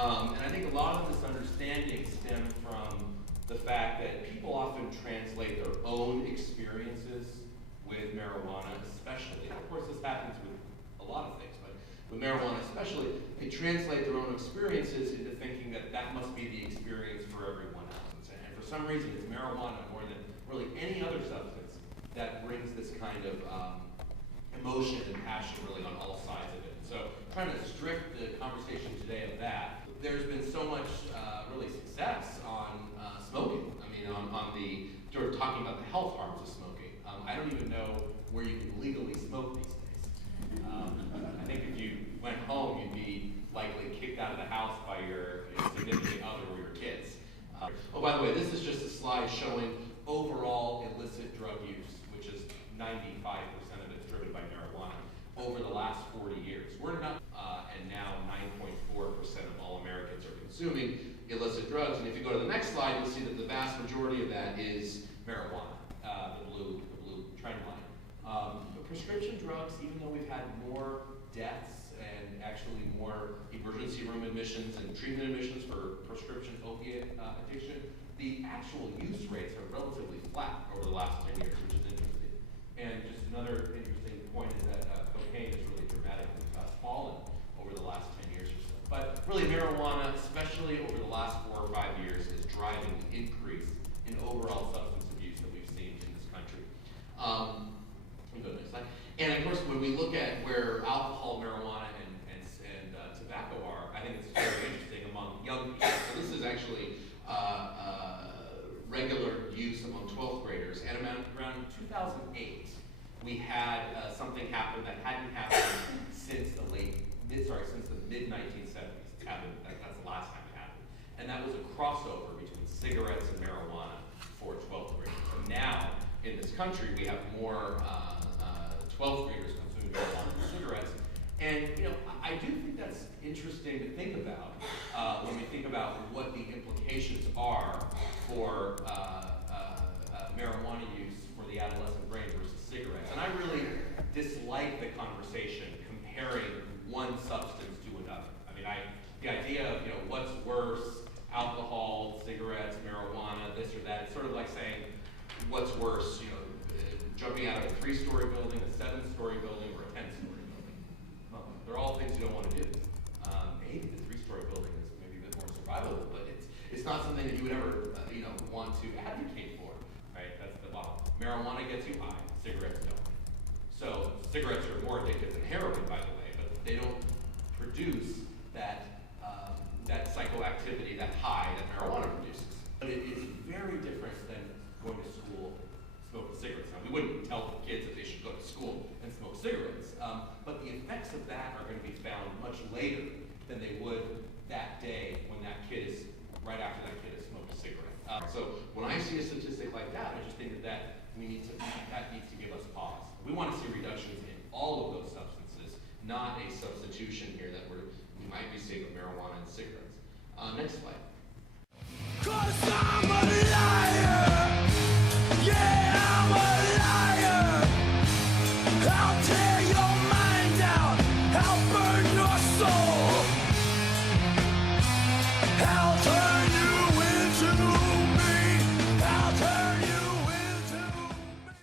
And I think a lot of misunderstandings stem from the fact that people often translate their own experiences with marijuana, especially. And of course, this happens with a lot of things, but with marijuana especially, they translate their own experiences into thinking that that must be the experience for everyone else. And for some reason, it's marijuana more than really any other substance that brings this kind of emotion and passion really on all sides of it. So trying to strip the conversation today of that. There's been so much really success on smoking. I mean, on the sort of talking about the health harms of smoking. I don't even know where you can legally smoke these days. I think if you went home, you'd be likely kicked out of the house by your significant other or your kids. Oh, by the way, this is just a slide showing overall illicit drug use, which is 95% of it's driven by marijuana over the last 40 years. We're not, and now 9.4% of all Americans are consuming illicit drugs. And if you go to the next slide, you'll see that the vast majority of that is marijuana, the blue trend line. But prescription drugs, even though we've had more deaths and actually more emergency room admissions and treatment admissions for prescription opiate addiction, the actual use rates are relatively flat over the last 10 years, which is interesting. And just another interesting point is that cocaine has really dramatically fallen over the last 10 years or so. But really marijuana, especially over the last 4 or 5 years, is driving the increase in overall substance abuse that we've seen in this country. Let me go to the next slide. And of course, when we look at where alcohol, marijuana, and tobacco are, I think it's very interesting among young people. So this is actually regular use among 12th graders. And around 2008, we had something happen that hadn't happened since the mid-1970s. It happened, that's the last time it happened. And that was a crossover between cigarettes and marijuana for 12th graders. And now, in this country, we have more 12th graders consuming marijuana than cigarettes. And I do think that's interesting to think about when we think about what the implications are for marijuana use for the adolescent brain versus cigarettes. And I really dislike the conversation comparing one substance to another. I mean, the idea of what's worse, alcohol, cigarettes, marijuana, this or that, it's sort of like saying what's worse, jumping out of a 3-story building, a 7-story building, or a 10-story building. Well, they're all things you don't want to do. Maybe the 3-story building is maybe a bit more survivable, but it's not something that you would ever want to advocate for, right? That's the bottom. Marijuana gets you high, cigarettes don't. So cigarettes are more addictive than heroin, by the way, but they don't produce that psychoactivity, that high that marijuana produces. But it is very different than going to school smoking cigarettes. Now, we wouldn't tell kids that they should go to school and smoke cigarettes, but the effects of that are going to be found much later than they would that day when that kid is, right after that kid has smoked a cigarette. So when I see a statistic like that, I just think that needs to give us pause. We want to see reductions in all of those substances, not a substitution here that we might be seeing with marijuana and cigarettes. Next slide.